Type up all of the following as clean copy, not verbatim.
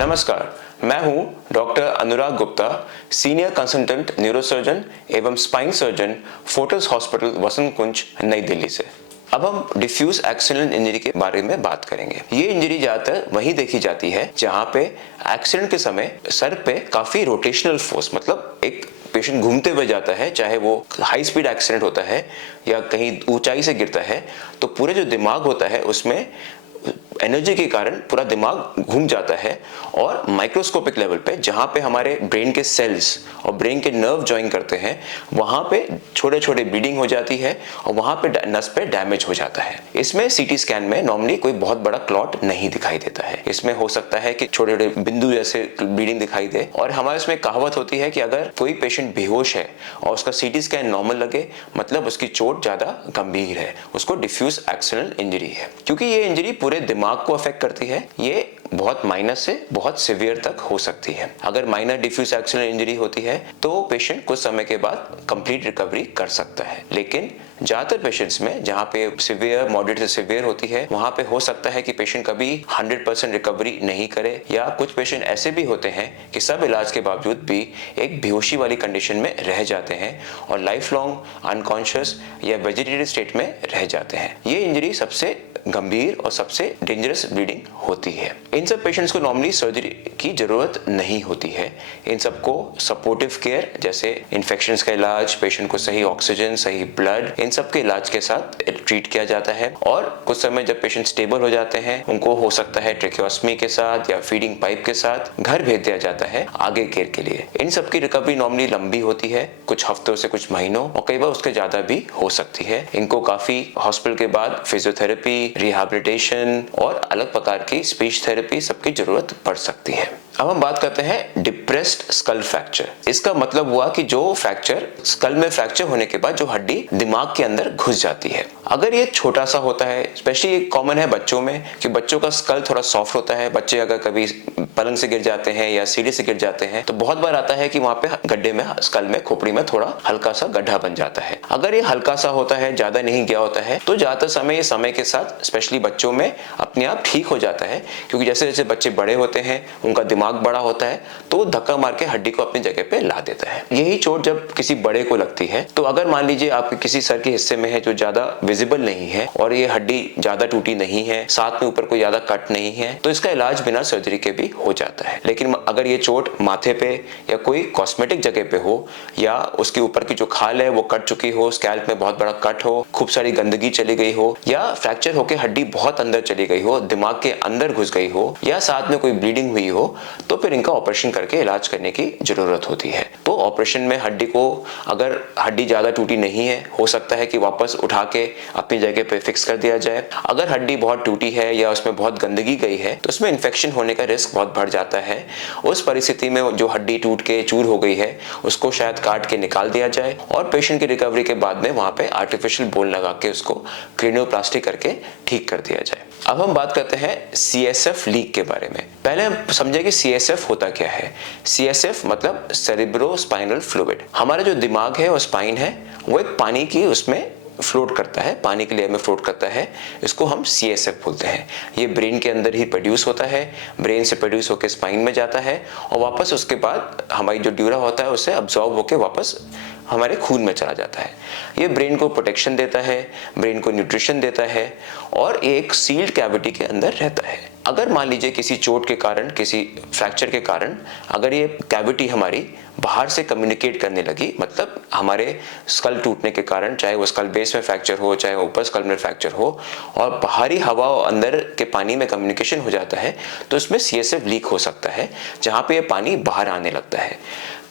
नमस्कार, मैं हूं doctor Anurag Gupta, senior consultant neurosurgeon एवं स्पाइन सर्जन, फोर्टिस हॉस्पिटल वसंत कुंज, नई दिल्ली से। अब हम डिफ्यूज एक्सीडेंट इंजरी के बारे में बात करेंगे। ये इंजरी ज्यादातर वहीं देखी जाती है जहां पे एक्सीडेंट के समय सर पे काफी रोटेशनल फोर्स, मतलब एक पेशेंट घूमते हुए जाता है, चाहे वो हाई स्पीड एक्सीडेंट होता है या कहीं ऊंचाई से गिरता है, तो पूरे जो दिमाग होता है उसमें एनर्जी के कारण पूरा दिमाग घूम जाता है और माइक्रोस्कोपिक लेवल पे जहां पे हमारे ब्रेन के सेल्स और ब्रेन के नर्व ज्वाइन करते हैं वहां पे छोटे छोटे ब्लीडिंग हो जाती है और वहां पे नस पे डैमेज हो जाता है। इसमें सीटी स्कैन में नॉर्मली कोई बहुत बड़ा क्लॉट नहीं दिखाई देता है। इसमें हो सकता है कि छोटे छोटे बिंदु जैसे ब्लीडिंग दिखाई दे। और हमारे इसमें कहावत होती है कि अगर कोई पेशेंट बेहोश है और उसका सीटी स्कैन नॉर्मल लगे, मतलब उसकी चोट ज्यादा गंभीर है, उसको डिफ्यूज एक्सीडेंट इंजरी है। क्योंकि ये इंजरी पूरे दिमाग को अफेक्ट करती है, ये बहुत माइनर से बहुत सिवियर तक हो सकती है। अगर माइनर डिफ्यूज एक्सीडेंट इंजरी होती है तो पेशेंट कुछ समय के बाद कंप्लीट रिकवरी कर सकता है। लेकिन ज्यादातर पेशेंट्स में जहां पे सिवियर, मॉडरेट से सिवियर होती है, वहां पे हो सकता है कि पेशेंट कभी 100% रिकवरी नहीं करे, या कुछ पेशेंट ऐसे भी होते हैं कि सब इलाज के बावजूद भी एक बेहोशी वाली कंडीशन में रह जाते हैं और लाइफ लॉन्ग अनकॉन्शियस या वेजिटेटिव स्टेट में रह जाते हैं। ये इंजरी सबसे गंभीर और सबसे डेंजरस ब्लीडिंग होती है। इन सब पेशेंट्स को नॉर्मली सर्जरी की जरूरत नहीं होती है। इन सबको सपोर्टिव केयर जैसे इन्फेक्शंस का इलाज, पेशेंट को सही ऑक्सीजन, सही ब्लड, इन सब के इलाज के साथ ट्रीट किया जाता है। और कुछ समय जब पेशेंट स्टेबल हो जाते हैं, उनको हो सकता है ट्रेकियोस्टमी के साथ या फीडिंग पाइप के साथ घर भेज दिया जाता है आगे केयर के लिए। इन सब की रिकवरी नॉर्मली लंबी होती है, कुछ हफ्तों से कुछ महीनों और कई बार उसके ज्यादा भी हो सकती है। इनको काफी हॉस्पिटल के बाद फिजियोथेरेपी, रिहैबिलिटेशन और अलग प्रकार की स्पीच थेरेपी सबकी जरूरत पड़ सकती है। अब हम बात करते हैं डिप्रेस्ड स्कल फ्रैक्चर। इसका मतलब हुआ कि जो फ्रैक्चर स्कल में फ्रैक्चर होने के बाद जो हड्डी दिमाग के अंदर घुस जाती है। अगर ये छोटा सा होता है, स्पेशली कॉमन है बच्चों में कि बच्चों का स्कल थोड़ा सॉफ्ट होता है। बच्चे अगर कभी पलंग से गिर जाते हैं या सीढ़ी से गिर जाते हैं तो बहुत बार आता है कि वहां पे गड्ढे में, स्कल में, खोपड़ी में थोड़ा हल्का सा गड्ढा बन जाता है। अगर ये हल्का सा होता है, ज्यादा नहीं गया होता है, तो ज्यादातर समय ये समय के साथ स्पेशली बच्चों में अपने आप ठीक हो जाता है। क्योंकि जैसे जैसे बच्चे बड़े होते हैं, उनका दिमाग बड़ा होता है, तो धक्का मार के हड्डी को अपनी जगह पे ला देता है। यही चोट जब किसी बड़े को लगती है, तो अगर मान लीजिए आपके किसी सर के हिस्से में है जो ज्यादा विजिबल नहीं है और ये हड्डी ज्यादा टूटी नहीं है, साथ में ऊपर कोई ज्यादा कट नहीं है, तो इसका इलाज बिना सर्जरी के भी हो जाता है। लेकिन अगर ये चोट माथे पे या कोई कॉस्मेटिक जगह पे हो, या उसके ऊपर की जो खाल है वो कट चुकी हो, स्कैल्प में बहुत बड़ा कट हो, खूब सारी गंदगी चली गई हो, या फ्रैक्चर होकर हड्डी बहुत अंदर चली गई हो, दिमाग के अंदर घुस गई हो, या साथ में कोई ब्लीडिंग हुई हो, तो फिर इनका ऑपरेशन करके इलाज करने की जरूरत होती है। तो ऑपरेशन में हड्डी को, अगर हड्डी ज्यादा टूटी नहीं है, हो सकता है कि वापस उठा के अपनी जगह पे फिक्स कर दिया जाए। अगर हड्डी बहुत टूटी है या उसमें बहुत गंदगी गई है तो उसमें इन्फेक्शन होने का रिस्क बहुत बढ़ जाता है। उस परिस्थिति में जो हड्डी टूट के चूर हो गई है उसको शायद काट के निकाल दिया जाए और पेशेंट की रिकवरी के बाद में वहां पे आर्टिफिशियल बोन लगा के उसको क्रेनियोप्लास्टी करके ठीक कर दिया जाए। अब हम बात करते हैं CSF लीक के बारे में। पहले हम समझे कि CSF होता क्या है। CSF मतलब सेरेब्रोस्पाइनल फ्लूइड। हमारा जो दिमाग है और स्पाइन है वो एक पानी की उसमें फ्लोट करता है, पानी की लेयर में फ्लोट करता है। इसको हम CSF बोलते हैं। ये ब्रेन के अंदर ही प्रोड्यूस होता है, ब्रेन से प्रोड्यूस होकर स्पाइन में जाता है और वापस उसके बाद हमारी जो ड्यूरा होता है उससे अब्सॉर्ब होकर वापस हमारे खून में चला जाता है। ये ब्रेन को प्रोटेक्शन देता है, ब्रेन को न्यूट्रिशन देता है और एक सील्ड कैविटी के अंदर रहता है। अगर मान लीजिए किसी चोट के कारण, किसी फ्रैक्चर के कारण अगर ये कैविटी हमारी बाहर से कम्युनिकेट करने लगी, मतलब हमारे स्कल टूटने के कारण, चाहे वो स्कल बेस में फ्रैक्चर हो, चाहे ऊपर स्कल में फ्रैक्चर हो, और बाहरी हवा और अंदर के पानी में कम्युनिकेशन हो जाता है, तो उसमें CSF लीक हो सकता है, जहां पे ये पानी बाहर आने लगता है।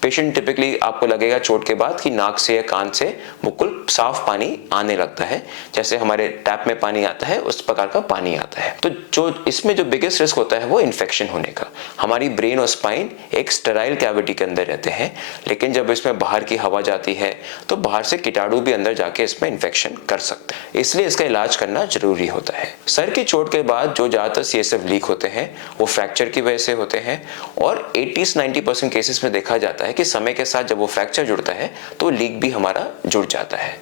पेशेंट टिपिकली आपको लगेगा चोट के बाद कि नाक से या कान से बिल्कुल साफ पानी आने लगता है, जैसे हमारे टैप में पानी आता है उस प्रकार का पानी आता है। तो जो इसमें जो बिगेस्ट रिस्क होता है वो इन्फेक्शन होने का। हमारी ब्रेन और स्पाइन एक स्टेराइल कैविटी के अंदर रहते हैं, लेकिन जब इसमें बाहर की हवा जाती है तो बाहर से कीटाणु भी अंदर जाके इसमें इन्फेक्शन कर सकते हैं, इसलिए इसका इलाज करना जरूरी होता है। सर की चोट के बाद जो ज्यादातर CSF लीक होते हैं वो फ्रैक्चर की वजह से होते हैं और 80 से 90% केसेस में देखा जाता है कि समय के साथ जब वो फ्रैक्चर जुड़ता है तो लीक भी हमारा जुड़ जाता है।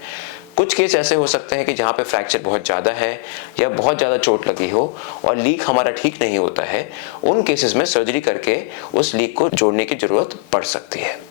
कुछ केस ऐसे हो सकते हैं कि जहाँ पे फ्रैक्चर बहुत ज़्यादा है या बहुत ज़्यादा चोट लगी हो और लीक हमारा ठीक नहीं होता है, उन केसेस में सर्जरी करके उस लीक को जोड़ने की ज़रूरत पड़ सकती है।